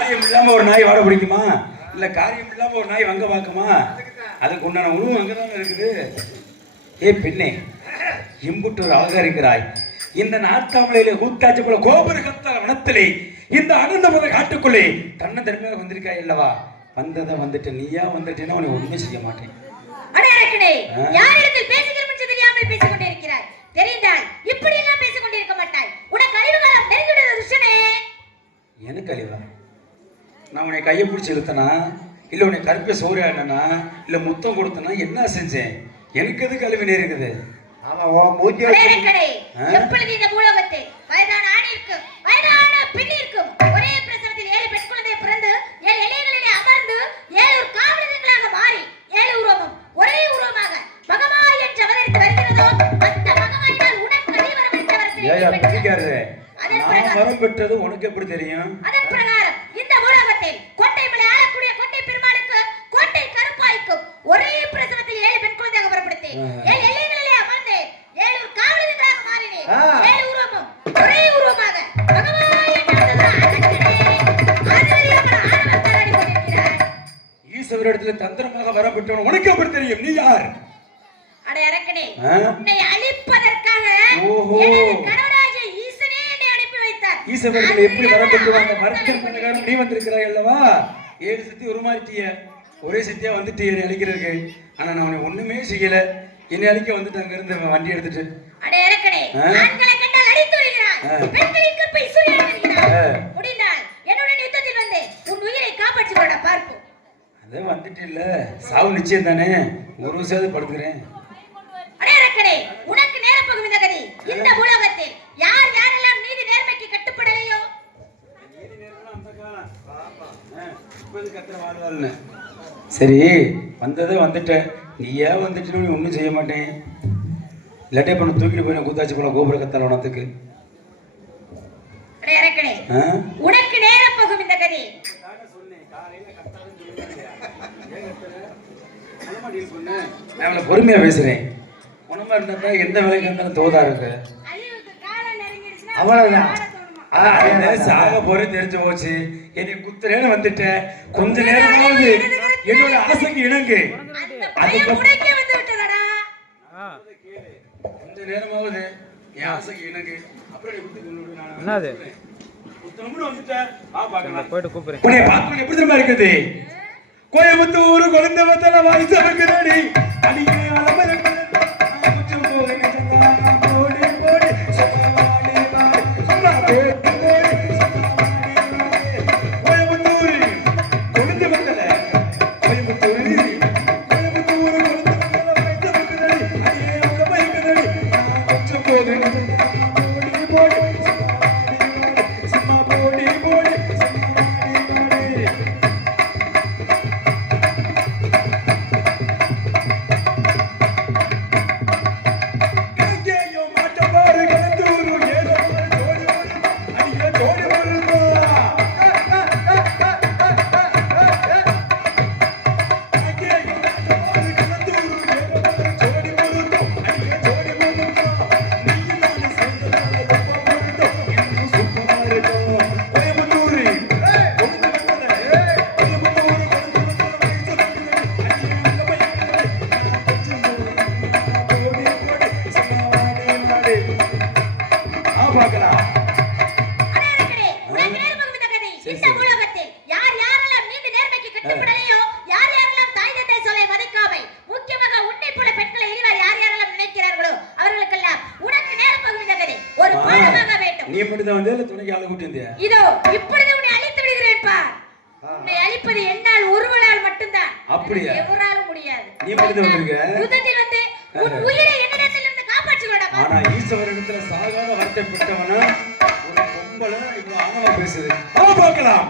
காரியம் இல்லாம ஒரு நாய் வாட பிடிக்குமா? இல்ல காரியம் இல்லாம ஒரு நாய் வங்க பார்க்குமா? அதுக்கு உண்டான உணவு அங்கதானே இருக்குது. ஏ பெண்ணே இம்புட்டு ஒரு அழகா இருக்கிறாய். இந்த நாட்டாமலையில கூத்தாச்சு போல கோபுர கத்த வனத்திலே இந்த அனந்த முத காட்டுக்குள்ளே தன்ன தனிமையாக வந்திருக்காய் அல்லவா? வந்ததை வந்துட்டு நீயா வந்துட்டேன்னா உன்னை ஒண்ணுமே செய்ய மாட்டேன்? யாரிடத்தில் பேசுகிறோம் என்று தெரியாமல் பேசிக் கொண்டிருக்கிறாய் கையை பிடிச்சி இழுத்தனா? இல்ல உன்னை கருப்பை சோறியாடினா இல்ல முத்தம் கொடுத்தனா? என்ன செஞ்சேன்? எனக்கு எதுக்கு அழிவு நேருக்குது? ஆமா மூஞ்சி? எப்பொழுது இந்த பூலோகத்தில் வயதான வயதான பெண்ணிற்கும் ஒரே பிரசவத்தில் ஏழு பெண் குழந்தை பிறந்து ஏழு இலைகளிலே அமர்ந்து ஏழு காவலர்களாக மாறி ஏழு உருவமும் ஒரே உருவமாக பகவாய் என்று அவதரித்து வருகிறதோ அந்த உனக்கு அதிவரம் என்று பெற்றது உனக்கு எப்படி தெரியும்? அதன் பிரகாரம் ஈஸ்வரிடத்துல தந்திரமாக வரம் பெற்றவன் உனக்கு எப்படி தெரியும்? நீ யார்? அடே அரக்கனே ஆ? உன்னை அழிப்பதற்காக. எனது கடவுளாகிய ஈசனே என்னை அனுப்பி வைத்தார். ஈஸ்வரத்தில் எப்படி அதனால மருத்துவம் பண்ணகாரம் நீ வந்திருக்கிறாய் அல்லவா? ஏழு சக்தி உருமாறிட்டிய ஒரே சக்தியா வந்துட்டு என்னை அழிக்கிறதுக்கு. ஆனா நான் உன்னை ஒண்ணுமே செய்யல. என்னை அழிக்க வந்துட்டு அங்க இருந்து வண்டி எடுத்துட்டு. அடே? ஆண்களை கண்டால் அடித்து கற்பை சூரியன் வருகிறாய் ஆ. முடிந்தால் என்னுடன் யுத்தத்தில் வந்து உன் உயிரை காப்பாற்றிக் கொள்ள பார்ப்போம். அதே வந்துட்டு இல்ல சாவு நிச்சயம் தானே? ஒரு விஷயம் படுத்துக்கிறேன் உனக்கு நேரப்போகும் இந்த கதி. இந்த உலகத்தில் யார் யாரெல்லாம் நீதி நேர்மைக்கு கட்டுப்படலையோ? சரி வந்ததே வந்துட்டேன் நீ ஏன் வந்துட்டு ஒன்றும் செய்ய மாட்டேன். இல்லாட்டே பண்ண தூக்கிட்டு போய் கூத்தாச்சி போல கோபுர கத்தல உனத்துக்கு அடே அரக்கனே ஆ? உனக்கு நேரப்போகும் இந்த கதி நான் இவ்வளவு பொறுமையா பேசுறேன். உணமா இருந்தா எந்த வேலைக்கு இருந்தாலும் தோதா இருக்கு. அந்த சாக போறது தெரிஞ்சு போச்சு. என்னை குத்துறேன்னு வந்துட்டேன். கொஞ்ச நேரமாவது என்னோட ஆசைக்கு இணங்கு. கொஞ்ச நேரமாவது என் ஆசைக்கு இணங்கு. அப்புறம் போயிட்டு கூப்பிடுறேன். எப்படி தெரியுமா இருக்குது? கோயம்புத்தூர் குழந்தை வத்தல வாய்ஸ் அமைக்கிறாடி அடியே அலமர இந்த கதி இந்த உலகத்தில் யார் யாரெல்லாம் நீதி நேர்மைக்கு கட்டுப்படலையோ யார் யாரெல்லாம் தாய் தந்தை சொல்லை மதிக்காமை முக்கியமாக உன்னை போல பெண்களை யார் யாரெல்லாம் நினைக்கிறார்களோ அவர்களுக்கெல்லாம் உனக்கு நேரப்போகும் இந்த கதி ஒரு ஆ, பாடமாக வேண்டும். நீ மட்டும் தான் வந்து இல்ல துணைக்கு ஆளை கூட்டி வந்தியா? இதோ இப்பொழுது உன்னை அழித்து விடுகிறேன் பார். உன்னை அழிப்பது என்னால் ஒருவனால் மட்டும்தான். அப்படியா? எவராலும் முடியாது. நீ மட்டும் தான் வந்திருக்க? யுத்தத்தில் வந்து உன் உயிரை என்னிடத்தில் இருந்து காப்பாற்றிக்கொள்ளா பார் ஆனா ஈஸ்வரனிடத்துல சாகாத வார்த்தை பெற்றவனா பார்க்கலாம்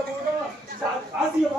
சகல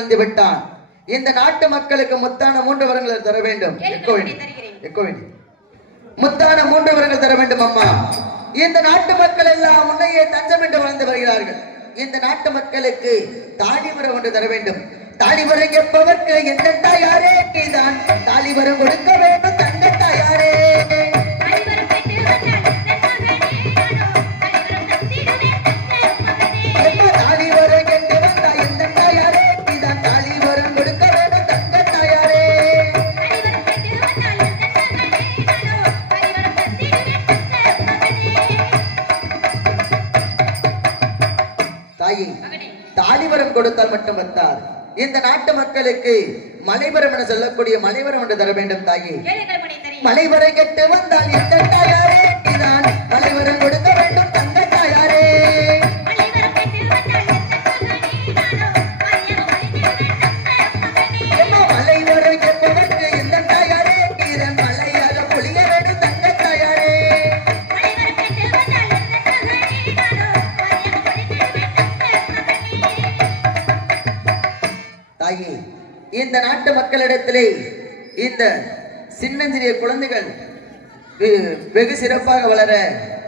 வந்து விட்டான். இந்த நாட்டு மக்களுக்கு முத்தான மூன்று வரங்களை தர வேண்டும். முத்தான மூன்று வரங்கள் தர வேண்டும் அம்மா. இந்த நாட்டு மக்கள் எல்லாம் முன்னையே தஞ்சம் என்று வாழ்ந்து வருகிறார்கள். இந்த நாட்டு மக்களுக்கு தாலிபரம் ஒன்று தர வேண்டும். தாலிபரம் எப்பவர்க்கு எந்த தாயாரே நீதான் தாலிபரம் கொடுக்க வேண்டும் தங்க தாயாரே. கொடுத்தால் மட்டும் பத்தார் இந்த நாட்டு மக்களுக்கு மலைவரம் என சொல்லக்கூடிய மலைவரம் என்று தர வேண்டும் தாயே. மலைவரம் கெட்டு வந்தால் எந்த தாயாரே? இந்த நாட்டு மக்களிடத்திலே இந்த சின்னஞ்சிறிய குழந்தைகள் வெகு சிறப்பாக வளர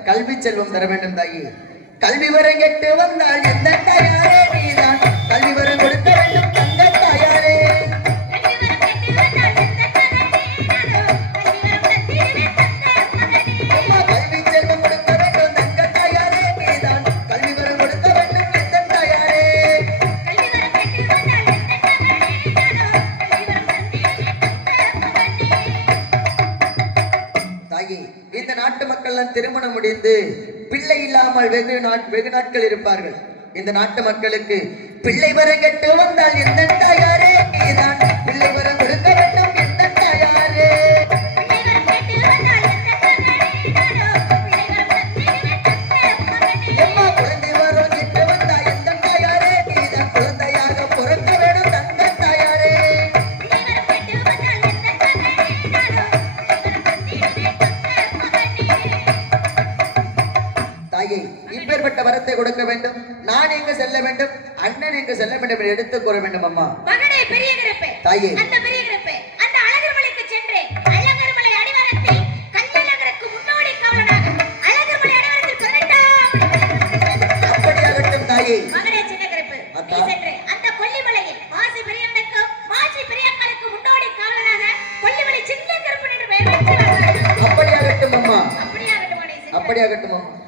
கல்வி செல்வம் தர வேண்டும் தாயி. கல்வி வரம் கெட்டு வந்தால் எந்த தாயாரே நீதான்? கல்வி வரம் வெகு நாட் வெகு நாட்கள் இருப்பார்கள். இந்த நாட்டு மக்களுக்கு பிள்ளை வர கெட்டு வந்தால் எந்த தாயாரே? நீதான் பிள்ளை வர கொடுக்க வேண்டும். எந்த தாயாரே? பிள்ளைவரம் தங்க இப்பேற்பட்ட வரத்தை கொடுக்க வேண்டும்? நான் எங்க செல்ல வேண்டும்? அண்ணன் எங்க செல்ல வேண்டும் என்று எடுத்துக் கூற வேண்டும் அம்மா. மகனே பெரிய கிரப்பே. தாயே. அந்த பெரிய கிரப்பே. அந்த அழகர்மலைக்கு சென்று அழகர்மலை அடிவாரத்தில் கள்ளழகருக்கு முன்னோடி காவலனாக. அழகர்மலை அடிவாரத்தில் பதினெட்டாம் அப்படியாகட்டும் தாயே. மகனே சின்ன கிரப்பு. நீ. சென்று அந்த கொல்லிமலையில் மாசி பெரியண்ணனுக்கும் மாசி பெரியம்மனுக்கு முன்னோடி காவலனாக கொல்லிமலை சின்ன கருப்பு என்று பெயர் வைத்து. அப்படியாகட்டும் அம்மா. அப்படியாகட்டும். அப்படியாகட்டும் அம்மா.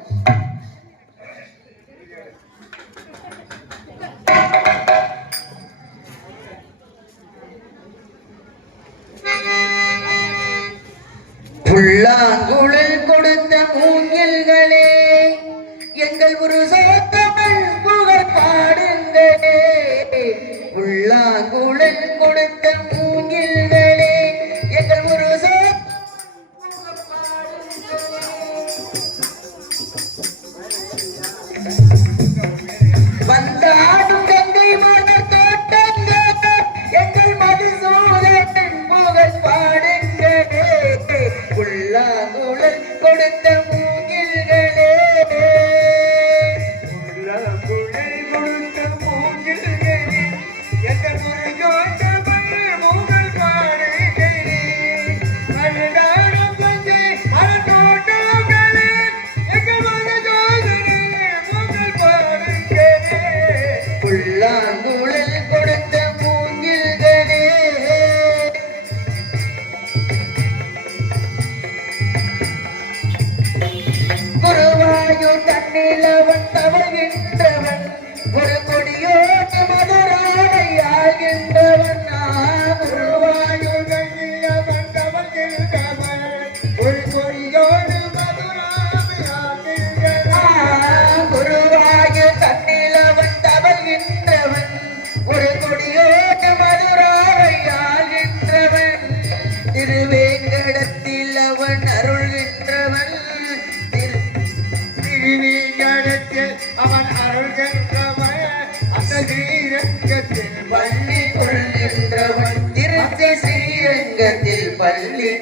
புருஷோத்தமிழ் புகழ் பாடுங்களே உள்ளாங்குழல் கொடுத்த மூங்கில்களே எங்கள் புருஷோ வந்தாடும் கங்கை மன தோட்டங்க எங்கள் மதுசூதன் புகழ் பாடுங்களே உள்ளாங்குழல் கொடுத்த la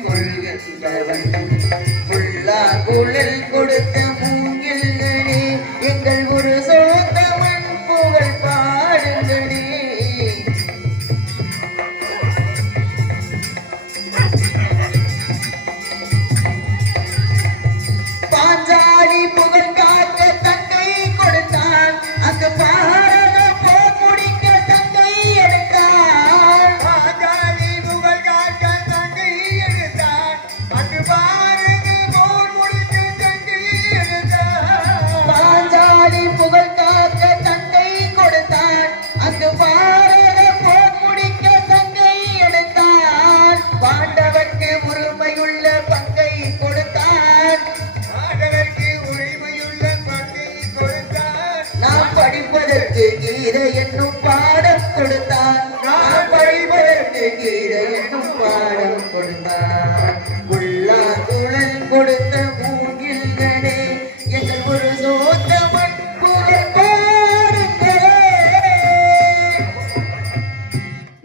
பள்ளி பாடம் கொடுத்தான். நான் வழிபடுகிறேனும் பாடம் கொடுத்தான். உள்ளா குழல் கொடுத்த மூங்கில்களே எங்கள் ஒரு சோத்தவன்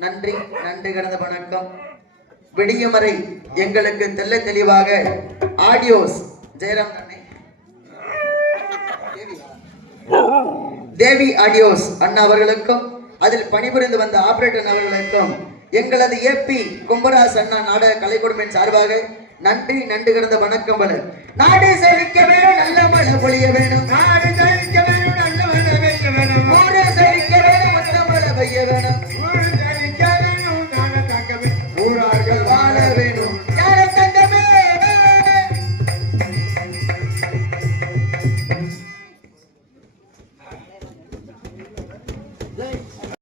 நன்றி நன்றி கடந்த வணக்கம். விடியமறை எங்களுக்கு தெல்ல தெளிவாக ஆடியோஸ். ஜெயராம் அண்ணே. தேவி ஆடியோஸ் அண்ணா அவர்களுக்கும் அதில் பணிபுரிந்து வந்த ஆபரேட்டர் அவர்களுக்கும் எங்களது ஏபி கும்பராஜ் அண்ணா நாடக கலைக்குடும்பின் சார்பாக நன்றி நண்டு கிடந்த வணக்கம் பல நாடு செழிக்க வேணும் நல்ல மழை பொழிய வேணும் நாடு செழிக்க வேணும் நல்ல மழை பெய்ய வேணும் நாடு செழிக்க வேணும் நல்ல மழை பெய்ய வேணும்